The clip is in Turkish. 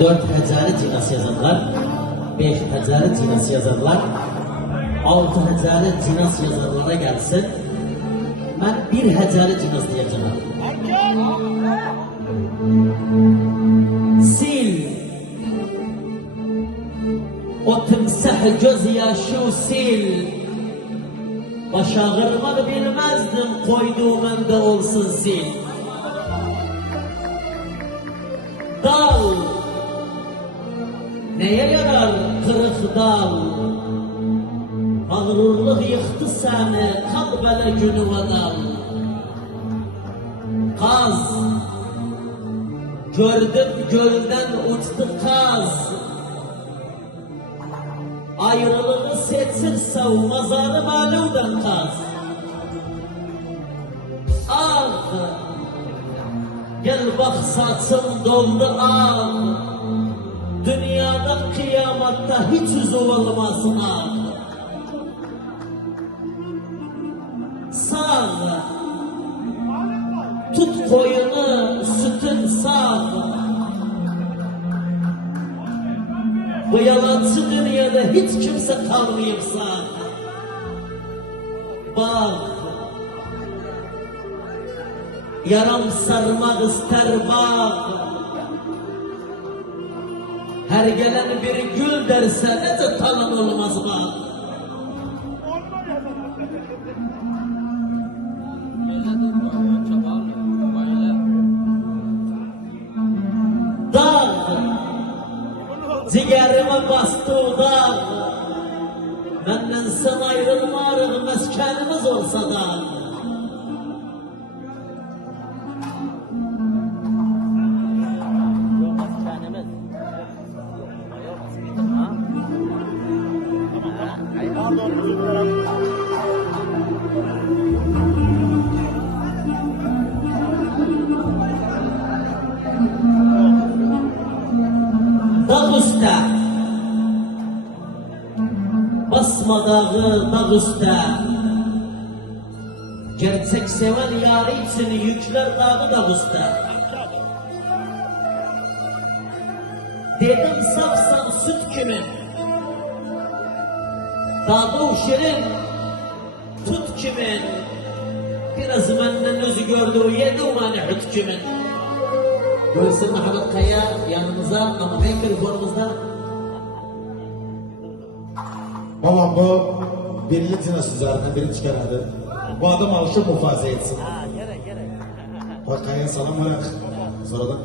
4 həcəri cinas yazarlar, 5 həcəri cinas yazarlar, 6 həcəri cinas yazarlara gəlsin. Mən 1 həcəri cinas deyəcəm. Sil o timsah göz yaşı sil. Baş ağırmaq bilməzdim, koyduğum məndə olsun sil. Dal, neye yarar kırık dal? Mağrurluq yıxdı səni, kal belə günüvə dal. Qaz, gördüm göldən uçdu qaz. Ayrılığı seçirsə mazarı malumdan qaz. Ağ, gel bak saçım doldu ağ. Dünyada kıyamatta hiç üzü olmasın ağ. Sağ, tut koyunu sütün sağ. Bu yalancı dünyada hiç kimse kalmayıp sağ. Bak, yaram sarmaq ister bağ. Her gelen bir gül derse nece talan olmaz bağ. Dağ, ciğerime bastı o dağ. Benden sen ayrılmarıq, meskenimiz olsa da. Dağ üstə, basma dağı dağ üstə. Gerçek seven yarı için yükler dağı dağ üstə. Dedim safsan süt kimin, dağı şirin tut kimin. Biraz benden özü gördü, yedi umani hüt kimin. Göğsün Ahmet Kaya yanımıza ama mikrofonumuzda. Babam bu birinci cinas üzerinden biri çıkardı. Bu adam alışıp mufaza etsin. Bak Kaya salam bırak. Sonradan